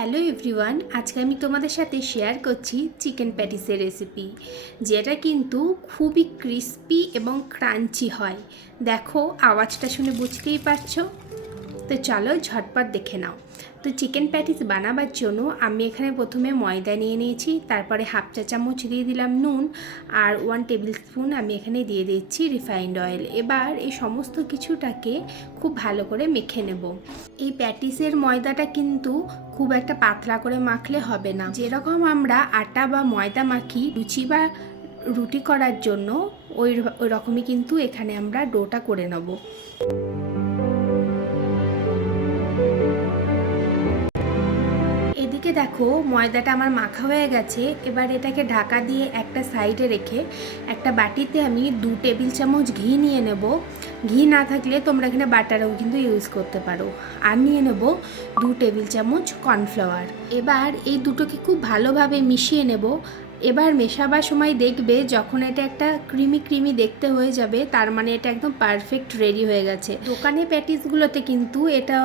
Hello everyone, আজকে আমি তোমাদের সাথে শেয়ার করছি চিকেন প্যাটিসের রেসিপি, যেটা কিন্তু খুবই ক্রিস্পি এবং ক্রাঞ্চি হয়। দেখো, আওয়াজটা শুনে বুঝতেই পারছো। তো চলো ঝটপট দেখে নাও। তো চিকেন প্যাটিস বানাবার জন্য আমি এখানে প্রথমে ময়দা নিয়ে নিয়েছি, তারপরে হাফ চা চামচ দিয়ে দিলাম নুন, আর 1 টেবিল স্পুন আমি এখানে দিয়ে দিচ্ছি রিফাইন্ড অয়েল। এবার এই সমস্ত কিছুটাকে খুব ভালো করে মেখে নেব। এই প্যাটিসের ময়দাটা কিন্তু খুব একটা পাতলা করে মাখলে হবে না। যেরকম আমরা আটা বা ময়দা মাখি লুচি বা রুটি করার জন্য, ওই রকমই কিন্তু এখানে আমরা ডোটা করে নেব। এদিকে দেখো, ময়দাটা আমার মাখা হয়ে গেছে। এবার এটাকে ঢাকা দিয়ে একটা সাইডে রেখে একটা বাটিতে আমি 2 টেবিল চামচ ঘি নিয়ে নেব। ঘি না থাকলে তোমরা এখানে বাটারও কিন্তু ইউজ করতে পারো। আর নিয়ে নেব 2 টেবিল চামচ কর্নফ্লাওয়ার। এবার এই দুটোকে খুব ভালোভাবে মিশিয়ে নেব। এবার মেশাবার সময় দেখবে যখন এটা একটা ক্রিমি ক্রিমি দেখতে হয়ে যাবে, তার মানে এটা একদম পারফেক্ট রেডি হয়ে গেছে। দোকানে প্যাটিসগুলোতে কিন্তু এটা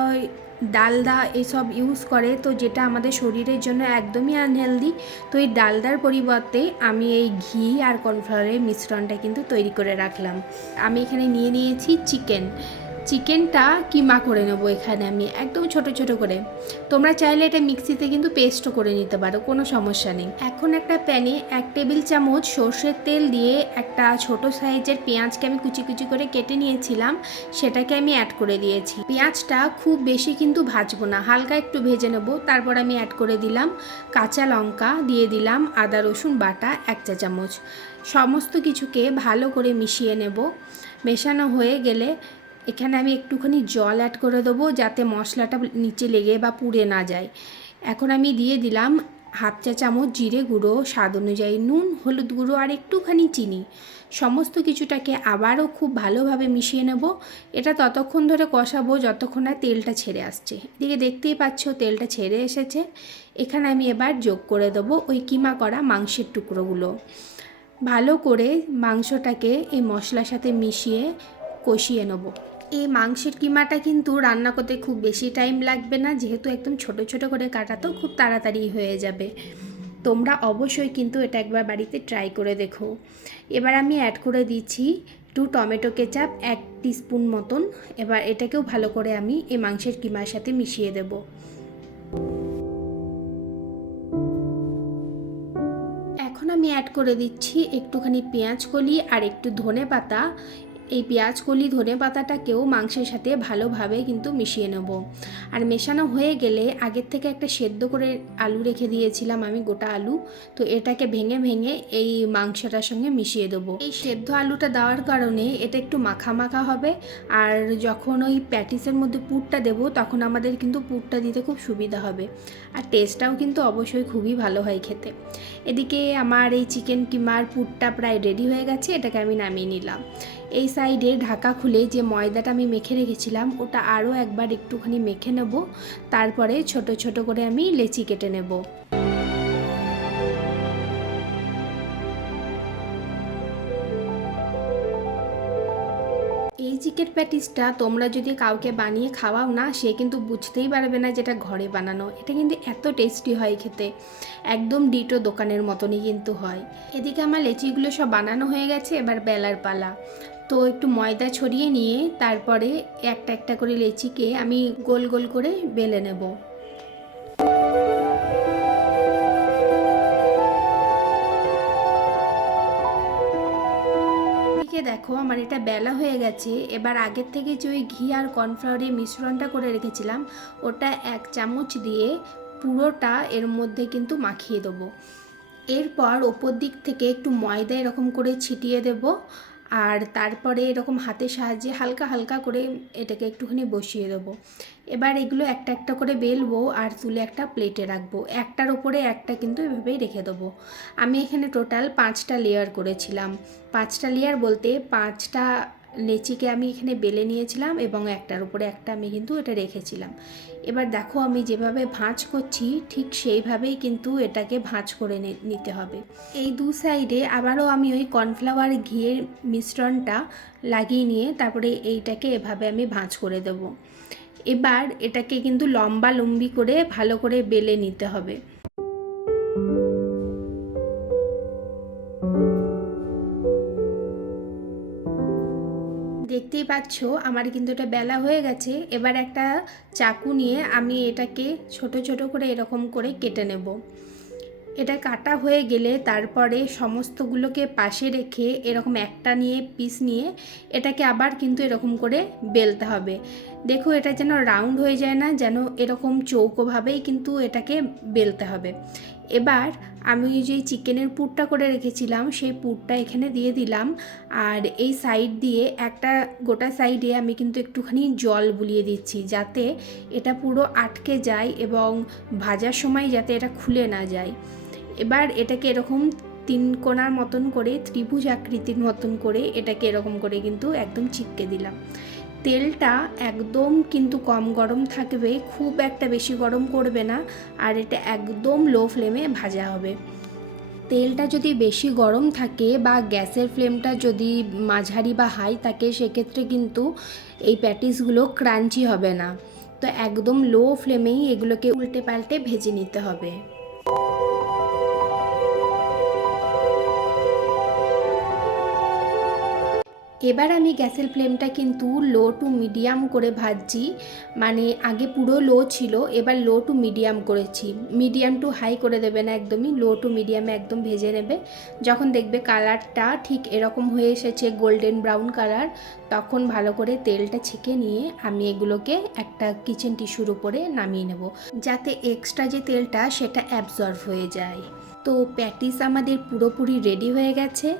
ডালদা এসব ইউজ করে, তো যেটা আমাদের শরীরের জন্য একদমই আনহেলদি। তো এই ডালদার পরিবর্তে আমি এই ঘি আর কর্নফ্লাওয়ারের মিশ্রণটা কিন্তু তৈরি করে রাখলাম। আমি এখানে নিয়ে নিয়েছি চিকেনটা কিমা করে নেবো এখানে আমি একদম ছোট ছোট করে। তোমরা চাইলে এটা মিক্সিতে কিন্তু পেস্টও করে নিতে পারো, কোনো সমস্যা নেই। এখন একটা প্যানে 1 টেবিল চামচ সর্ষের তেল দিয়ে একটা ছোট সাইজের পেঁয়াজকে আমি কুচি কুচি করে কেটে নিয়েছিলাম, সেটাকে আমি অ্যাড করে দিয়েছি। পেঁয়াজটা খুব বেশি কিন্তু ভাজবো না, হালকা একটু ভেজে নেব। তারপর আমি অ্যাড করে দিলাম কাঁচা লঙ্কা, দিয়ে দিলাম আদা রসুন বাটা 1 চা চামচ। সমস্ত কিছুকে ভালো করে মিশিয়ে নেব। মেশানো হয়ে গেলে এখানে আমি একটুখানি জল অ্যাড করে দেবো, যাতে মশলাটা নিচে লেগে বা পুড়ে না যায়। এখন আমি দিয়ে দিলাম হাফ চা চামচ জিরে গুঁড়ো, স্বাদ অনুযায়ী নুন, হলুদ গুঁড়ো আর একটুখানি চিনি। সমস্ত কিছুটাকে আবারও খুব ভালোভাবে মিশিয়ে নেব। এটা ততক্ষণ ধরে কষাবো যতক্ষণ না তেলটা ছেড়ে আসছে। এদিকে দেখতেই পাচ্ছ তেলটা ছেড়ে এসেছে। এখানে আমি এবার যোগ করে দেবো ওই কিমা করা মাংসের টুকরোগুলো। ভালো করে মাংসটাকে এই মশলার সাথে মিশিয়ে কষিয়ে নেব। এই মাংসের কিমাটা কিন্তু রান্না করতে খুব বেশি টাইম লাগবে না, যেহেতু একদম ছোট ছোট করে কাটা, তো খুব তাড়াতাড়ি হয়ে যাবে। তোমরা অবশ্যই কিন্তু এটা একবার বাড়িতে ট্রাই করে দেখো। এবার আমি অ্যাড করে দিচ্ছি 2 টমেটো কেচাপ 1 টিস্পুন মতন। এবার এটাকেও ভালো করে আমি এই মাংসের কিমার সাথে মিশিয়ে দেব। এখন আমি অ্যাড করে দিচ্ছি একটুখানি পেঁয়াজ কলি আর একটু ধনে পাতা। এই পেঁয়াজ কলি ধনে পাতাটাকেও মাংসের সাথে ভালোভাবে কিন্তু মিশিয়ে নেব। আর মেশানো হয়ে গেলে আগের থেকে একটা সেদ্ধ করে আলু রেখে দিয়েছিলাম আমি, গোটা আলু। তো এটাকে ভেঙে ভেঙে এই মাংসটার সঙ্গে মিশিয়ে দেবো। এই সেদ্ধ আলুটা দেওয়ার কারণে এটা একটু মাখা মাখা হবে। আর যখন ওই প্যাটিসের মধ্যে পুরটা দেবো, তখন আমাদের কিন্তু পুরটা দিতে খুব সুবিধা হবে। আর টেস্টটাও কিন্তু অবশ্যই খুবই ভালো হয় খেতে। এদিকে আমার এই চিকেন কিমার পুরটা প্রায় রেডি হয়ে গেছে, এটাকে আমি নামিয়ে নিলাম। এই সাইডে ঢাকা খুলে যে ময়দাটা আমি মেখে রেখেছিলাম, ওটা আরও একবার একটুখানি মেখে নেব। তারপরে ছোট ছোট করে আমি লেচি কেটে নেব। এই চিকেন প্যাটিসটা তোমরা যদি কাউকে বানিয়ে খাওয়াও না, সে কিন্তু বুঝতেই পারবে না যেটা ঘরে বানানো। এটা কিন্তু এত টেস্টি হয় খেতে, একদম ডিটো দোকানের মতনই কিন্তু হয়। এদিকে আমার লেচিগুলো সব বানানো হয়ে গেছে, এবার বেলার পালা। তো একটু ময়দা ছড়িয়ে নিয়ে তারপরে একটা একটা করে লেচিকে আমি গোল গোল করে বেলে নেব। দেখো, আমার এটা বেলা হয়ে গেছে। এবার আগের থেকে যে ওই ঘি আর কর্নফ্লাওয়ারের মিশ্রণটা করে রেখেছিলাম, ওটা 1 চামচ দিয়ে পুরোটা এর মধ্যে কিন্তু মাখিয়ে দেবো। এরপর ওপর দিক থেকে একটু ময়দা এরকম করে ছিটিয়ে দেব। আর তারপরে এরকম হাতের সাহায্যে হালকা হালকা করে এটাকে একটুখানি বসিয়ে দেবো। এবার এগুলো একটা একটা করে বেলবো আর তুলে একটা প্লেটে রাখবো। একটার ওপরে একটা কিন্তু এভাবেই রেখে দেবো। আমি এখানে টোটাল 5টা লেয়ার করেছিলাম। 5টা লেয়ার বলতে 5টা লেচিকে আমি এখানে বেলে নিয়েছিলাম এবং একটার উপরে একটা আমি কিন্তু এটা রেখেছিলাম। এবার দেখো, আমি যেভাবে ভাঁজ করছি ঠিক সেইভাবেই কিন্তু এটাকে ভাঁজ করে নিতে হবে। এই 2 সাইডে আবারও আমি ওই কর্নফ্লাওয়ার ঘিয়ের মিশ্রণটা লাগিয়ে নিয়ে তারপরে এইটাকে এভাবে আমি ভাঁজ করে দেব। এবার এটাকে কিন্তু লম্বা লম্বি করে ভালো করে বেলে নিতে হবে। দেখতেই পাচ্ছ আমার কিন্তু এটা বেলা হয়ে গেছে। এবার একটা চাকু নিয়ে আমি এটাকে ছোট ছোট করে এরকম করে কেটে নেব। এটা কাটা হয়ে গেলে তারপরে সমস্তগুলোকে পাশে রেখে এরকম একটা নিয়ে পিস নিয়ে এটাকে আবার কিন্তু এরকম করে বেলতে হবে। দেখো এটা যেন রাউন্ড হয়ে যায় না, যেন এরকম চৌকোভাবেই কিন্তু এটাকে বেলতে হবে। এবার আমি যে চিকেনের পুরটা করে রেখেছিলাম সেই পুরটা এখানে দিয়ে দিলাম, আর এই সাইড দিয়ে একটা গোটা সাইডে আমি কিন্তু একটুখানি জল বুলিয়ে দিচ্ছি যাতে এটা পুরো আটকে যায় এবং ভাজার সময় যাতে এটা খুলে না যায়। এবার এটাকে এরকম 3 কোণার মতন করে ত্রিভুজ আকৃতির মতন করে এটাকে এরকম করে কিন্তু একদম চিপকে দিলাম। তেলটা একদম কিন্তু কম গরম থাকবে, খুব একটা বেশি গরম করবে না, আর এটা একদম লো ফ্লেমে ভাজা হবে। তেলটা যদি বেশি গরম থাকে বা গ্যাসের ফ্লেমটা যদি মাঝারি বা হাই থাকে সেক্ষেত্রে কিন্তু এই প্যাটিসগুলো ক্রাঞ্চি হবে না। তো একদম লো ফ্লেমেই এগুলোকে উল্টে পাল্টে ভেজে নিতে হবে। এবার আমি গ্যাসের ফ্লেমটা কিন্তু লো টু মিডিয়াম করে ভাজছি, মানে আগে পুরো লো ছিল, এবার লো টু মিডিয়াম করেছি। মিডিয়াম টু হাই করে দেবে না, একদমই লো টু মিডিয়ামে একদম ভেজে নেবে। যখন দেখবে কালারটা ঠিক এরকম হয়ে এসেছে গোল্ডেন ব্রাউন কালার, তখন ভালো করে তেলটা ছেঁকে নিয়ে আমি এগুলোকে একটা কিচেন টিস্যুর উপরে নামিয়ে নেব, যাতে এক্সট্রা যে তেলটা সেটা অ্যাবজর্ব হয়ে যায়। তো প্যাটিস আমাদের পুরোপুরি রেডি হয়ে গেছে,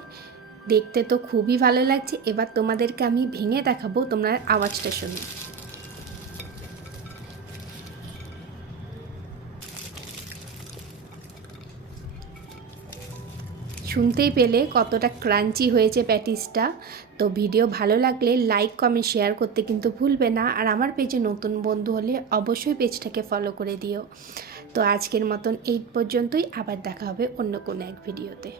দেখতে তো খুবই ভালো লাগছে। এবার তোমাদেরকে আমি ভেঙে দেখাবো, তোমরা আওয়াজটা শোনো। শুনতেই পেলে কতটা ক্রাঞ্চি হয়েছে প্যাটিসটা। তো ভিডিও ভালো লাগলে লাইক কমেন্ট শেয়ার করতে কিন্তু ভুলবে না, আর আমার পেজে নতুন বন্ধু হলে অবশ্যই পেজটাকে ফলো করে দিও। তো আজকের মতন এই পর্যন্তই, আবার দেখা হবে অন্য কোনো এক ভিডিওতে।